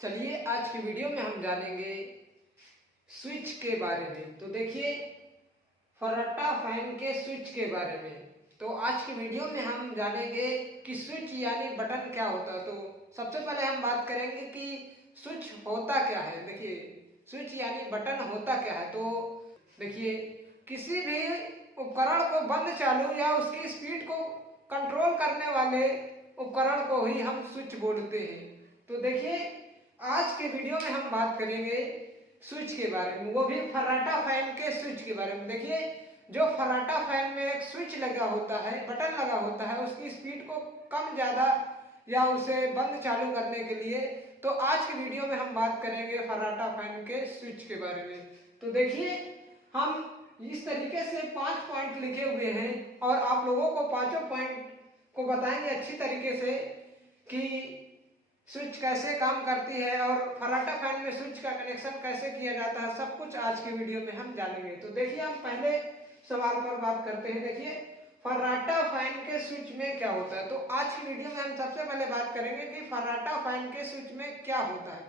चलिए आज की वीडियो में हम जानेंगे स्विच के बारे में। तो देखिए फर्राटा फैन के स्विच के बारे में। तो आज की वीडियो में हम जानेंगे कि स्विच यानी बटन क्या होता है। तो सबसे पहले हम बात करेंगे कि स्विच होता क्या है। देखिए स्विच यानी बटन होता क्या है। तो देखिए किसी भी उपकरण को बंद चालू या उसकी स्पीड को कंट्रोल करने वाले उपकरण को ही हम स्विच बोलते हैं। तो देखिए आज के वीडियो में हम बात करेंगे स्विच के बारे में, वो भी फर्राटा फैन के स्विच के बारे में। देखिए जो फर्राटा फैन में एक स्विच लगा होता है, बटन लगा होता है, उसकी स्पीड को कम ज्यादा या उसे बंद चालू करने के लिए। तो आज की वीडियो में हम बात करेंगे फर्राटा फैन के स्विच के बारे में। तो देखिए हम इस तरीके से 5 पॉइंट लिखे हुए हैं और आप लोगों को पांचों पॉइंट को बताएंगे अच्छी तरीके से कि स्विच कैसे काम करती है और फर्राटा फैन में स्विच का कनेक्शन कैसे किया जाता है, सब कुछ आज के वीडियो में हम जानेंगे। तो देखिए हम पहले सवाल पर बात करते हैं। देखिए फर्राटा फैन के स्विच में क्या होता है। तो आज की वीडियो में हम सबसे पहले बात करेंगे कि फर्राटा फैन के स्विच में क्या होता है।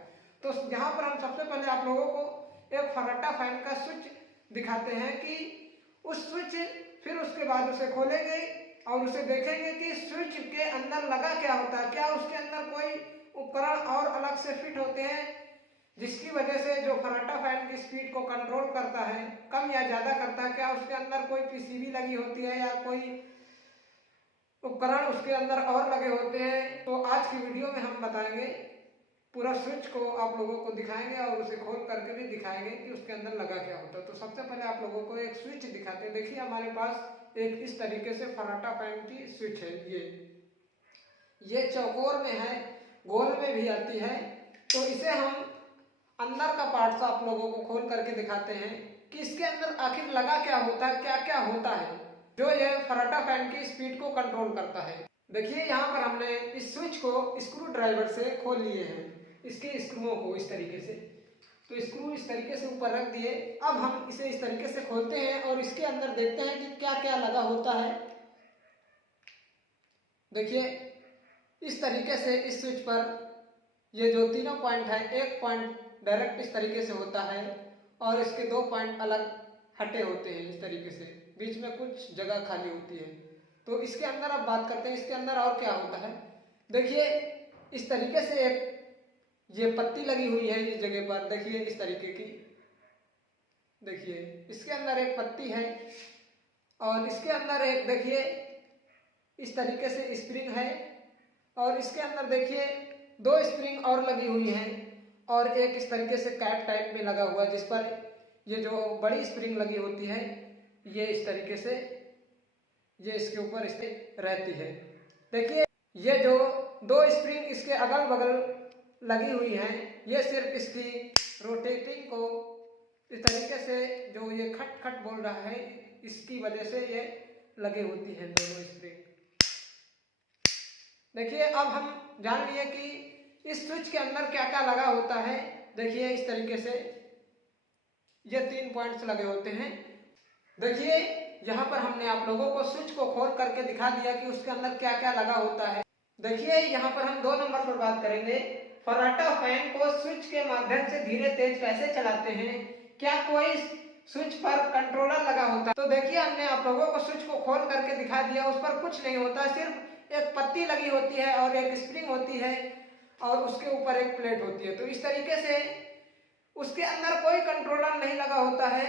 तो यहाँ पर हम सबसे पहले आप लोगों को एक फर्राटा फैन का स्विच दिखाते हैं कि उस स्विच, फिर उसके बाद उसे खोलेंगे और उसे देखेंगे कि स्विच के अंदर लगा क्या होता है, क्या उसके अंदर कोई उपकरण और अलग से फिट होते हैं जिसकी वजह से जो फर्राटा फैन की स्पीड को कंट्रोल करता है, कम या ज्यादा करता है, क्या उसके अंदर कोई पीसीबी लगी होती है या कोई उपकरण उसके अंदर और लगे होते हैं। तो आज की वीडियो में हम बताएंगे, पूरा स्विच को आप लोगों को दिखाएंगे और उसे खोल करके भी दिखाएंगे कि उसके अंदर लगा क्या होता है। तो सबसे पहले आप लोगों को एक स्विच दिखाते हैं। देखिए हमारे पास एक इस तरीके से फर्राटा फैन की स्विच है। ये चौकोर में है, गोल में भी आती है। तो इसे हम अंदर का पार्ट आप लोगों को खोल करके दिखाते हैं कि इसके अंदर आखिर लगा क्या होता है, क्या क्या होता है जो ये फर्राटा फैन की स्पीड को कंट्रोल करता है। देखिए यहाँ पर हमने इस स्विच को स्क्रू ड्राइवर से खोल लिए हैं, इसके स्क्रूओं को इस तरीके से। तो स्क्रू इस तरीके से ऊपर रख दिए। अब हम इसे इस तरीके से खोलते हैं और इसके अंदर देखते हैं कि क्या क्या लगा होता है। देखिए इस तरीके से इस स्विच पर ये जो तीनों पॉइंट है, एक पॉइंट डायरेक्ट इस तरीके से होता है और इसके दो पॉइंट अलग हटे होते हैं इस तरीके से, बीच में कुछ जगह खाली होती है। तो इसके अंदर अब बात करते हैं इसके अंदर और क्या होता है। देखिए इस तरीके से एक ये पत्ती लगी हुई है इस जगह पर, देखिए इस तरीके की। देखिए इसके अंदर एक पत्ती है और इसके अंदर एक देखिए इस तरीके से स्प्रिंग है और इसके अंदर देखिए दो स्प्रिंग और लगी हुई हैं और एक इस तरीके से कैप टाइप में लगा हुआ है जिस पर ये जो बड़ी स्प्रिंग लगी होती है ये इस तरीके से ये इसके ऊपर इस रहती है। देखिए ये जो दो स्प्रिंग इसके अगल बगल लगी हुई हैं, ये सिर्फ इसकी रोटेटिंग को इस तरीके से, जो ये खट खट बोल रहा है, इसकी वजह से ये लगे होती हैं दोनों स्प्रिंग। देखिए अब हम जान लिए कि इस स्विच के अंदर क्या क्या लगा होता है। देखिए इस तरीके से ये 3 पॉइंट्स लगे होते हैं। देखिए यहाँ पर हमने आप लोगों को स्विच को खोल करके दिखा दिया कि उसके अंदर क्या क्या लगा होता है। देखिए यहाँ पर हम 2 नंबर पर बात करेंगे, फर्राटा फैन को स्विच के माध्यम से धीरे तेज कैसे चलाते हैं, क्या कोई स्विच पर कंट्रोलर लगा होता है। तो देखिए हमने आप लोगों को स्विच को खोल करके दिखा दिया, उस पर कुछ नहीं होता, सिर्फ एक पत्ती लगी होती है और एक स्प्रिंग होती है और उसके ऊपर एक प्लेट होती है। तो इस तरीके से उसके अंदर कोई कंट्रोलर नहीं लगा होता है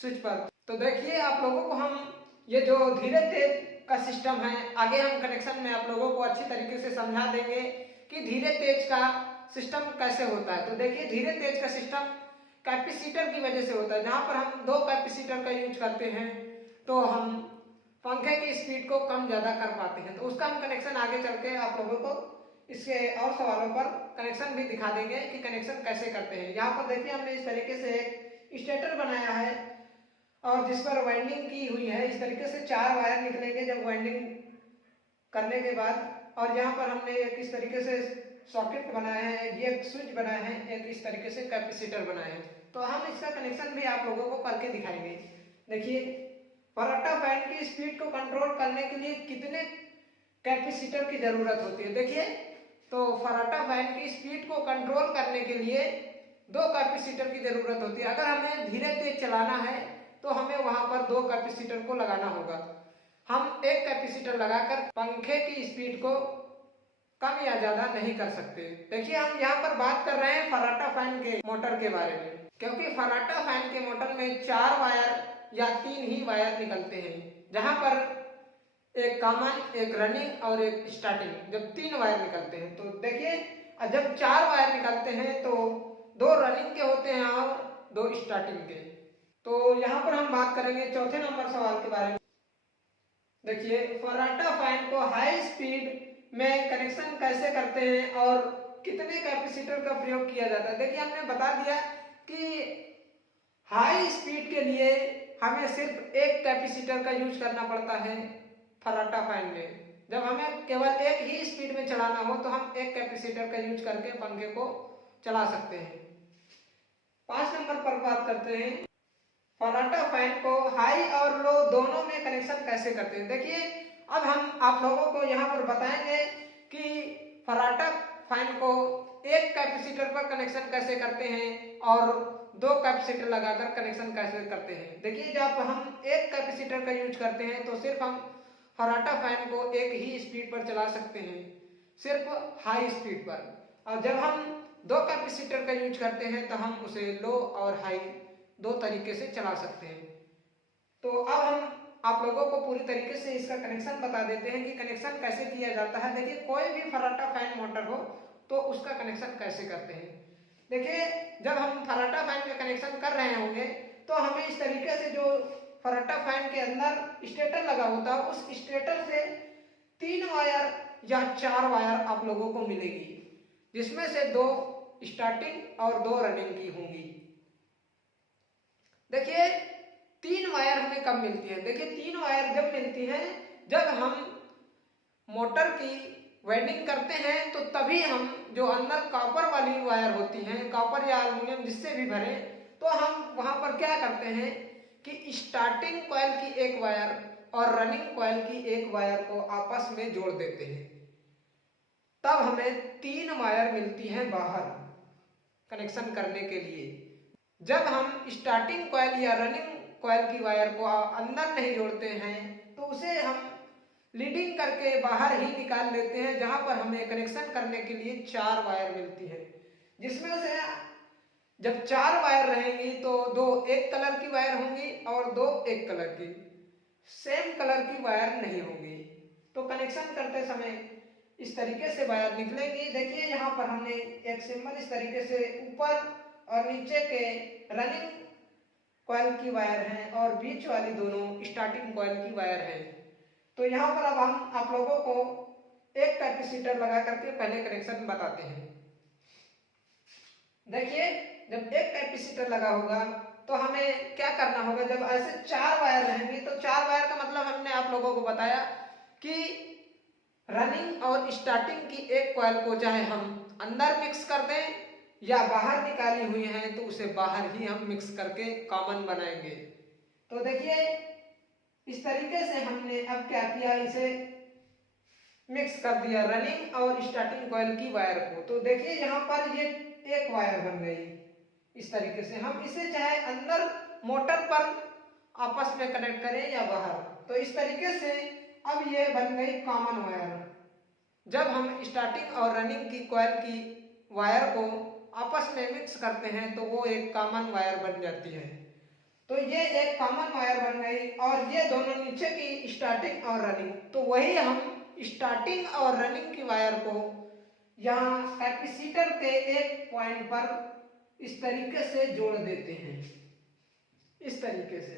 स्विच पर। तो देखिए आप लोगों को हम ये जो धीरे तेज का सिस्टम है, आगे हम कनेक्शन में आप लोगों को अच्छी तरीके से समझा देंगे कि धीरे तेज का सिस्टम कैसे होता है। तो देखिए धीरे तेज का सिस्टम कैपेसिटर की वजह से होता है। जहां पर हम 2 कैपेसिटर का यूज करते हैं तो हम पंखे की स्पीड को कम ज्यादा कर पाते हैं। तो उसका हम कनेक्शन आगे चल के आप लोगों को इसके और सवालों पर कनेक्शन भी दिखा देंगे कि कनेक्शन कैसे करते हैं। यहाँ पर देखिए हमने इस तरीके से एक स्टेटर बनाया है और जिस पर वाइंडिंग की हुई है। इस तरीके से 4 वायर निकलेंगे जब वाइंडिंग करने के बाद। और यहाँ पर हमने एक इस तरीके से सॉकेट बनाया है, ये एक स्विच बनाया है, एक इस तरीके से कैपेसिटर बनाया है। तो हम इसका कनेक्शन भी आप लोगों को करके दिखाएंगे। देखिए फर्राटा फैन की स्पीड को कंट्रोल करने के लिए कितने कैपेसिटर की जरूरत होती है। देखिए तो फर्राटा फैन की स्पीड को कंट्रोल करने के लिए 2 कैपेसिटर की जरूरत होती है। अगर हमें धीरे तेज चलाना है तो हमें वहां पर 2 कैपेसिटर को लगाना होगा। हम एक कैपेसिटर लगाकर पंखे की स्पीड को कम या ज्यादा नहीं कर सकते। देखिए हम यहाँ पर बात कर रहे हैं फर्राटा फैन के मोटर के बारे में, क्योंकि फर्राटा फैन के मोटर में 4 वायर या 3 ही वायर निकलते हैं, जहां पर एक कॉमन, एक रनिंग और एक स्टार्टिंग, जब 3 वायर निकलते हैं। तो देखिए जब 4 वायर निकलते हैं तो 2 रनिंग के होते हैं और 2 स्टार्टिंग के। तो यहाँ पर हम बात करेंगे चौथे नंबर सवाल के बारे में। देखिए फर्राटा फैन को हाई स्पीड में कनेक्शन कैसे करते हैं और कितने कैपेसिटर का प्रयोग किया जाता है। देखिए हमने बता दिया कि हाई स्पीड के लिए हमें सिर्फ एक कैपेसिटर का यूज करना पड़ता है फर्राटा फैन में। जब हमें केवल एक ही स्पीड में चलाना हो तो हम एक कैपेसिटर का यूज करके पंखे को चला सकते हैं। 5 नंबर पर बात करते हैं फर्राटा फैन को हाई और लो दोनों में कनेक्शन कैसे करते हैं। देखिए अब हम आप लोगों को यहाँ पर बताएंगे कि फर्राटा फैन को एक कैपेसिटर पर कनेक्शन कैसे करते हैं और 2 कैपेसिटर लगाकर कनेक्शन कैसे करते हैं। देखिए जब हम एक कैपेसिटर का यूज करते हैं तो सिर्फ हम फर्राटा फैन को एक ही स्पीड पर चला सकते हैं, सिर्फ हाई स्पीड पर। और जब हम 2 कैपेसिटर का यूज करते हैं तो हम उसे लो और हाई 2 तरीके से चला सकते हैं। तो अब हम आप लोगों को पूरी तरीके से इसका कनेक्शन बता देते हैं कि कनेक्शन कैसे किया जाता है। देखिए कोई भी फर्राटा फैन मोटर हो तो उसका कनेक्शन कैसे करते हैं। देखिए जब हम फर्राटा फैन का कनेक्शन कर रहे होंगे तो हमें इस तरीके से जो फर्राटा फैन के अंदर स्टेटर लगा होता है उस स्टेटर से 3 वायर या 4 वायर आप लोगों को मिलेगी, जिसमें से 2 स्टार्टिंग और 2 रनिंग की होंगी। देखिए 3 वायर हमें कब मिलती है। देखिए 3 वायर जब मिलती हैं जब हम मोटर की वेल्डिंग करते हैं, तो तभी हम जो अंदर कॉपर वाली वायर होती हैं, कॉपर या एल्युमिनियम जिससे भी भरे, तो हम वहां पर क्या करते हैं कि स्टार्टिंग कॉइल की एक वायर और रनिंग कॉइल की एक वायर को आपस में जोड़ देते हैं। तब हमें 3 वायर मिलती हैं बाहर कनेक्शन करने के लिए। जब हम स्टार्टिंग कॉइल या रनिंग कॉइल की वायर को अंदर नहीं जोड़ते हैं तो उसे हम लीडिंग करके बाहर ही निकाल लेते हैं, जहां पर हमें कनेक्शन करने के लिए 4 वायर मिलती है, जिसमें से जब 4 वायर रहेंगी तो 2 एक कलर की वायर होंगी और 2 एक कलर की, सेम कलर की वायर नहीं होंगी। तो कनेक्शन करते समय इस तरीके से वायर निकलेंगी। देखिए यहाँ पर हमने एक सिंबल इस तरीके से ऊपर और नीचे के रनिंग कॉइल की वायर हैं और बीच वाली दोनों स्टार्टिंग कॉइल की वायर हैं। तो यहाँ पर अब हम आप लोगों को एक कैपेसिटर लगा करके पहले कनेक्शन बताते हैं। देखिए जब एक कैपेसिटर लगा होगा तो हमें क्या करना होगा। जब ऐसे 4 वायर रहेंगी तो 4 वायर का मतलब हमने आप लोगों को बताया कि रनिंग और स्टार्टिंग की एक कॉइल को चाहे हम अंदर मिक्स कर दें या बाहर निकाली हुई है तो उसे बाहर ही हम मिक्स करके कॉमन बनाएंगे। तो देखिए इस तरीके से हमने अब क्या किया, इसे मिक्स कर दिया रनिंग और स्टार्टिंग कॉइल की वायर को। तो देखिए यहाँ पर ये एक वायर बन गई। इस तरीके से हम इसे चाहे अंदर मोटर पर आपस में कनेक्ट करें या बाहर, तो इस तरीके से अब ये बन गई कॉमन वायर। जब हम स्टार्टिंग और रनिंग की कॉइल की वायर को आपस में मिक्स करते हैं तो वो एक कॉमन वायर बन जाती है। तो ये एक कॉमन वायर बन गई और ये दोनों नीचे की स्टार्टिंग और रनिंग। तो वही हम स्टार्टिंग और रनिंग की वायर को यहाँ कैपेसिटर के एक पॉइंट पर इस तरीके से जोड़ देते हैं, इस तरीके से।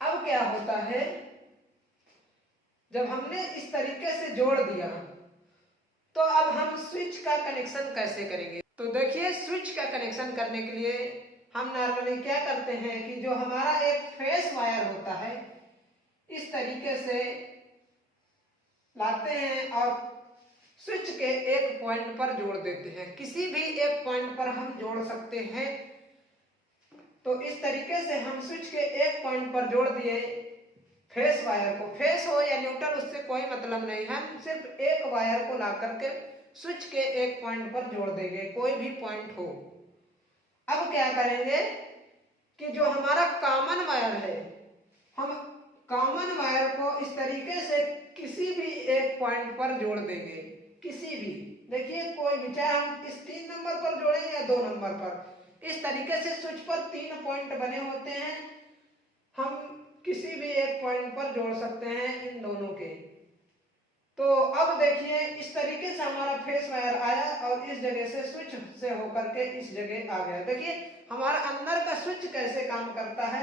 अब क्या होता है, जब हमने इस तरीके से जोड़ दिया तो अब हम स्विच का कनेक्शन कैसे करेंगे। तो देखिए स्विच का कनेक्शन करने के लिए हम नॉर्मली क्या करते हैं कि जो हमारा एक फेस वायर होता है इस तरीके से लाते हैं और स्विच के एक पॉइंट पर जोड़ देते हैं। किसी भी एक पॉइंट पर हम जोड़ सकते हैं। तो इस तरीके से हम स्विच के एक पॉइंट पर जोड़ दिए फेस वायर को। फेस हो या न्यूट्रल उससे कोई मतलब नहीं, हम सिर्फ एक वायर को ला करके स्विच के एक पॉइंट पर जोड़ देंगे, कोई भी पॉइंट हो। अब क्या करेंगे कि जो हमारा कॉमन वायर है, हम कॉमन वायर को इस तरीके से किसी भी एक पॉइंट पर जोड़ देंगे, किसी भी, देखिए कोई भी, चाहे हम इस 3 नंबर पर जोड़ेंगे या 2 नंबर पर, इस तरीके से स्विच पर 3 पॉइंट बने होते हैं, हम किसी भी एक पॉइंट पर जोड़ सकते हैं इन दोनों के। तो अब देखिए इस तरीके से हमारा फेस वायर आया और इस जगह से स्विच से होकर के इस जगह आ गया। देखिए हमारा अंदर का स्विच कैसे काम करता है।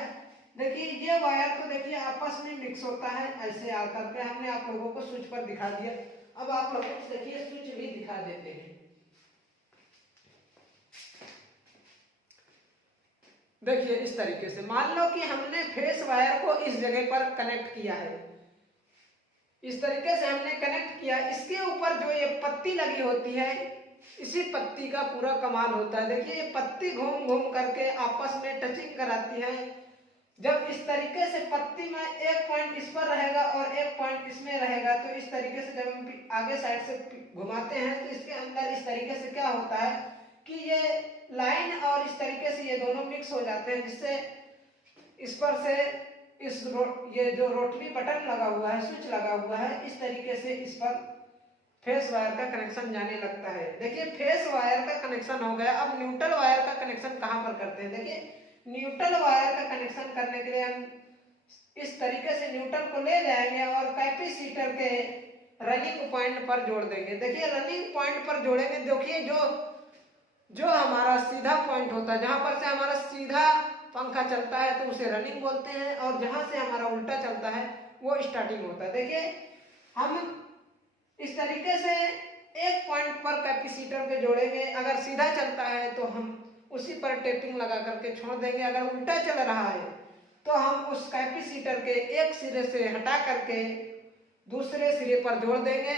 देखिए ये वायर तो देखिए आपस में मिक्स होता है ऐसे आकर के, हमने आप लोगों को स्विच पर दिखा दिया। अब आप लोगों को देखिए स्विच भी दिखा देते हैं। देखिए इस तरीके से मान लो कि हमने फेस वायर को इस जगह पर कनेक्ट किया है, इस तरीके से हमने कनेक्ट किया। इसके ऊपर जो ये पत्ती लगी होती है, इसी पत्ती का पूरा कमाल होता है। देखिए ये पत्ती घूम घूम करके आपस में टचिंग कराती है। जब इस तरीके से पत्ती में एक पॉइंट इस पर रहेगा और एक पॉइंट इसमें रहेगा, तो इस तरीके से जब हम आगे साइड से घुमाते हैं तो इसके अंदर इस तरीके से क्या होता है कि ये लाइन और इस तरीके से ये दोनों मिक्स हो जाते हैं, जिससे इस पर से ये जो रोटरी बटन लगा हुआ है, स्विच लगा हुआ है, इस तरीके से इस पर फेस वायर का कनेक्शन जाने लगता है। देखिए फेस वायर का कनेक्शन हो गया। अब न्यूट्रल वायर का कनेक्शन कहां पर करते हैं। देखिए न्यूट्रल वायर का कनेक्शन करने के लिए हम इस तरीके से न्यूट्रल को ले जाएंगे और कैपेसिटर के रनिंग पॉइंट पर जोड़ देंगे। देखिए रनिंग पॉइंट पर जोड़ेंगे, देखिए जो हमारा सीधा पॉइंट होता है, जहां पर से हमारा सीधा पंखा चलता है तो उसे रनिंग बोलते हैं, और जहां से हमारा उल्टा चलता है वो स्टार्टिंग होता है। देखिए हम इस तरीके से एक पॉइंट पर कैपेसिटर के जोड़ेंगे। अगर सीधा चलता है तो हम उसी पर टेपिंग लगा करके छोड़ देंगे। अगर उल्टा चल रहा है तो हम उस कैपेसिटर के एक सिरे से हटा करके दूसरे सिरे पर जोड़ देंगे,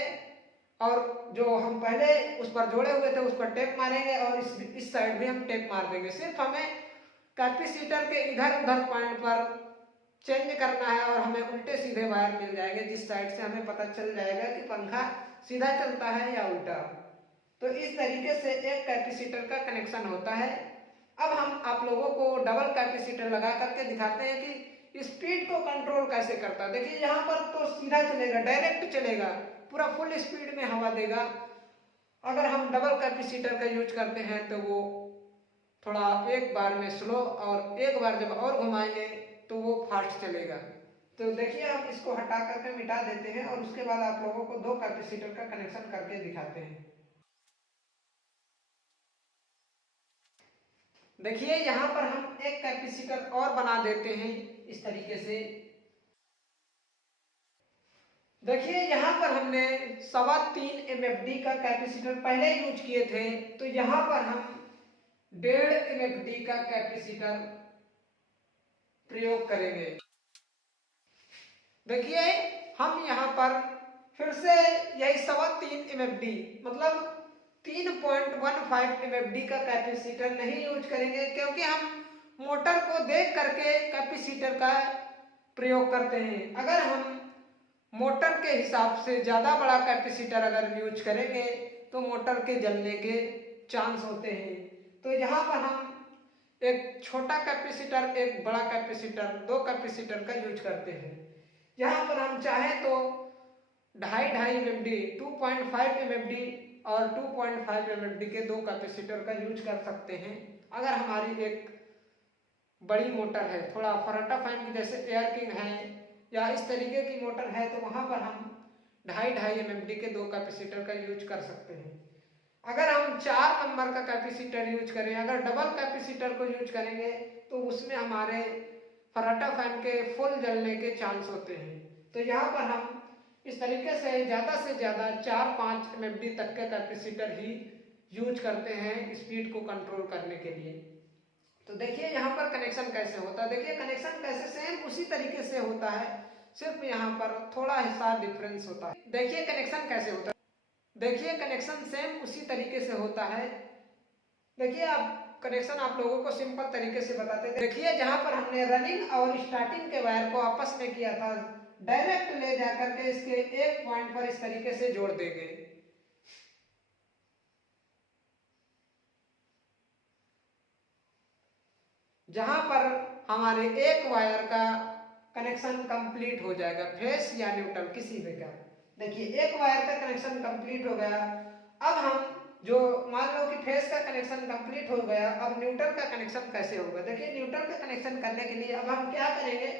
और जो हम पहले उस पर जोड़े हुए थे उस पर टेप मारेंगे, और इस साइड भी हम टेप मार देंगे। सिर्फ हमें कैपेसिटर के इधर उधर पॉइंट पर चेंज करना है और हमें उल्टे सीधे वायर मिल जाएंगे, जिस साइड से हमें पता चल जाएगा कि पंखा सीधा चलता है या उल्टा। तो इस तरीके से एक कैपेसिटर का कनेक्शन होता है। अब हम आप लोगों को डबल कैपेसिटर लगा करके दिखाते हैं कि स्पीड को कंट्रोल कैसे करता है। देखिए यहाँ पर तो सीधा चलेगा, डायरेक्ट चलेगा, पूरा फुल स्पीड में हवा देगा। अगर हम डबल कैपेसिटर का यूज करते हैं तो वो थोड़ा एक बार में स्लो, और एक बार जब और घुमाएंगे तो वो फास्ट चलेगा। तो देखिए हम इसको हटा करके मिटा देते हैं और उसके बाद आप लोगों को 2 कैपेसिटर का कनेक्शन करके दिखाते हैं। देखिए यहाँ पर हम एक कैपेसिटर और बना देते हैं इस तरीके से। देखिए यहाँ पर हमने 3.25 MFD का कैपेसिटर पहले यूज किए थे, तो यहाँ पर हम 1.5 MFD का कैपेसिटर प्रयोग करेंगे। देखिए हम यहाँ पर फिर से यही 3.25 MFD मतलब 3.15 MFD का कैपेसिटर नहीं यूज करेंगे, क्योंकि हम मोटर को देख करके कैपेसिटर का प्रयोग करते हैं। अगर हम मोटर के हिसाब से ज़्यादा बड़ा कैपेसिटर अगर यूज करेंगे तो मोटर के जलने के चांस होते हैं। तो यहाँ पर हम एक छोटा कैपेसिटर, एक बड़ा कैपेसिटर, 2 कैपेसिटर का यूज करते हैं। यहाँ पर हम चाहें तो 2.5 MFD, 2.5 MFD और 2.5 MFD के 2 कैपेसिटर का यूज कर सकते हैं। अगर हमारी एक बड़ी मोटर है, थोड़ा फराटा फैन की जैसे एयर किंग है या इस तरीके की मोटर है, तो वहाँ पर हम 2.5 MFD के 2 कैपेसिटर का यूज कर सकते हैं। अगर हम 4 नंबर का कैपेसिटर यूज करें, अगर डबल कैपेसिटर को यूज करेंगे तो उसमें हमारे फराटा फैन के फुल जलने के चांस होते हैं। तो यहाँ पर हम इस तरीके से ज़्यादा 4-5 MFD तक के कैपेसिटर ही यूज करते हैं स्पीड को कंट्रोल करने के लिए। तो देखिए यहाँ पर कनेक्शन कैसे होता है। देखिए कनेक्शन कैसे सेम उसी तरीके से होता है, सिर्फ यहाँ पर थोड़ा हिस्सा डिफरेंस होता है। देखिए कनेक्शन कैसे होता है। देखिए कनेक्शन सेम उसी तरीके से होता है। देखिए आप कनेक्शन आप लोगों को सिंपल तरीके से बताते हैं। देखिए जहाँ पर हमने रनिंग और स्टार्टिंग के वायर को आपस में किया था, डायरेक्ट ले जाकर के इसके एक पॉइंट पर इस तरीके से जोड़ देंगे। जहां पर हमारे एक वायर का कनेक्शन कंप्लीट हो जाएगा, फेस या न्यूट्रल किसी भी का। देखिए एक वायर का कनेक्शन कंप्लीट हो गया। अब हम जो मान लो कि फेस का कनेक्शन कंप्लीट हो गया, अब न्यूट्रल का कनेक्शन कैसे होगा। देखिए न्यूट्रल का कनेक्शन करने के लिए अब हम क्या करेंगे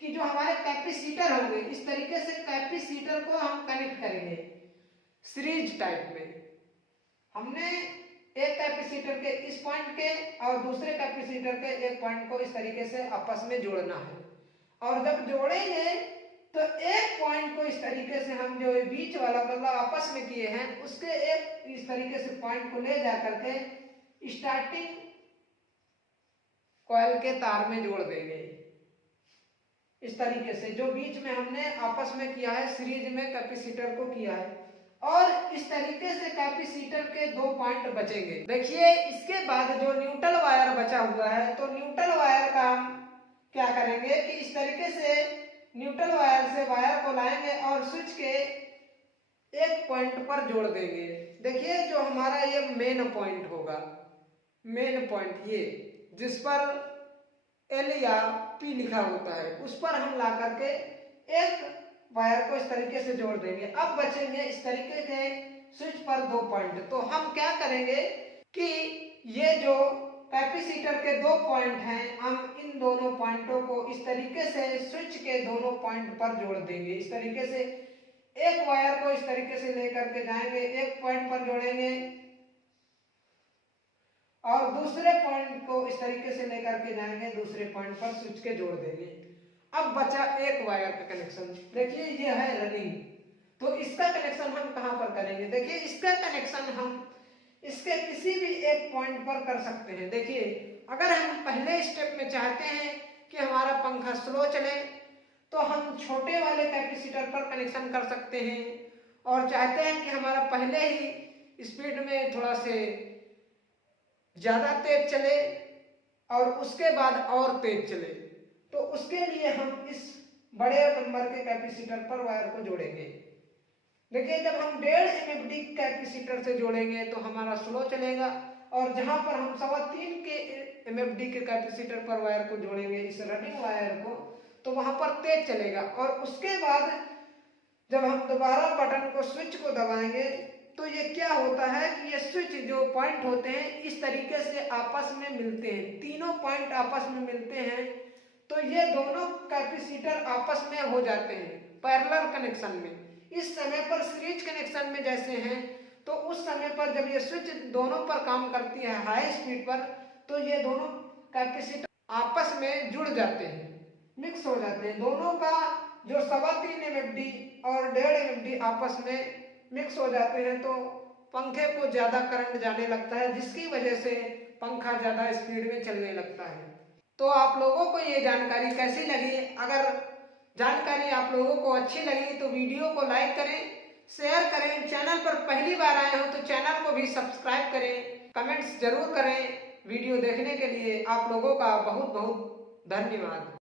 कि जो हमारे कैपेसिटर होंगे इस तरीके से कैपेसिटर को हम कनेक्ट करेंगे सीरीज टाइप में। हमने एक कैपेसिटर के इस पॉइंट के और दूसरे कैपेसिटर के एक पॉइंट को इस तरीके से आपस में जोड़ना है, और जब जोड़ेंगे तो एक पॉइंट को इस तरीके से हम जो बीच वाला मतलब आपस में किए हैं उसके एक इस तरीके से पॉइंट को ले जा करके स्टार्टिंग कॉइल के तार में जोड़ देंगे। इस तरीके से जो बीच में हमने आपस में किया है, सीरीज में कैपेसिटर को किया है, और इस तरीके से कैपेसिटर के दो पॉइंट बचेंगे। देखिए इसके बाद जो न्यूट्रल वायर बचा हुआ है, तो न्यूट्रल वायर का हम क्या करेंगे कि इस तरीके से न्यूट्रल वायर से वायर को लाएंगे और स्विच के एक पॉइंट पर जोड़ देंगे। देखिए जो हमारा ये मेन पॉइंट होगा, मेन पॉइंट ये जिस पर एल या पी लिखा होता है, उस पर हम ला करके एक वायर को इस तरीके से जोड़ देंगे। अब बचेंगे इस तरीके के स्विच पर दो पॉइंट। तो हम क्या करेंगे कि ये जो कैपेसिटर के दो पॉइंट हैं, हम इन दोनों पॉइंटों को इस तरीके से स्विच के दोनों पॉइंट पर जोड़ देंगे। इस तरीके से एक वायर को इस तरीके से लेकर के जाएंगे, एक पॉइंट पर जोड़ेंगे और दूसरे पॉइंट को इस तरीके से लेकर के जाएंगे, दूसरे पॉइंट पर स्विच के जोड़ देंगे। अब बचा एक वायर का कनेक्शन। देखिए ये है रनिंग, तो इसका कनेक्शन हम कहां पर करेंगे। देखिए इसका कनेक्शन हम इसके किसी भी एक पॉइंट पर कर सकते हैं। देखिए अगर हम पहले स्टेप में चाहते हैं कि हमारा पंखा स्लो चले तो हम छोटे वाले कैपेसिटर पर कनेक्शन कर सकते हैं, और चाहते हैं कि हमारा पहले ही स्पीड में थोड़ा से ज्यादा तेज चले और उसके बाद और तेज चले, तो उसके लिए हम इस बड़े नंबर के कैपेसिटर पर वायर को जोड़ेंगे। देखिए जब हम 1.5 MFD कैपेसिटर से जोड़ेंगे तो हमारा स्लो चलेगा, और जहां पर हम 3.25 के MFD के कैपेसिटर पर वायर को जोड़ेंगे इस रनिंग वायर को, तो वहां पर तेज चलेगा। और उसके बाद जब हम दोबारा बटन को स्विच को दबाएंगे तो ये क्या होता है कि ये स्विच जो पॉइंट होते हैं इस तरीके से आपस में मिलते हैं, तीनों पॉइंट आपस में मिलते हैं, तो ये दोनों कैपेसिटर आपस में हो जाते हैं पैरेलल कनेक्शन में। इस समय पर सीरीज कनेक्शन में जैसे हैं, तो उस समय पर जब ये स्विच दोनों पर काम करती है हाई स्पीड पर, तो ये दोनों कैपेसिटर आपस में जुड़ जाते हैं, मिक्स हो जाते हैं। दोनों का जो 3.25 MFD और 1.5 MFD आपस में मिक्स हो जाते हैं, तो पंखे को ज्यादा करंट जाने लगता है, जिसकी वजह से पंखा ज्यादा स्पीड में चलने लगता है। तो आप लोगों को ये जानकारी कैसी लगी। अगर जानकारी आप लोगों को अच्छी लगी तो वीडियो को लाइक करें, शेयर करें। चैनल पर पहली बार आए हो तो चैनल को भी सब्सक्राइब करें, कमेंट्स जरूर करें। वीडियो देखने के लिए आप लोगों का बहुत बहुत धन्यवाद।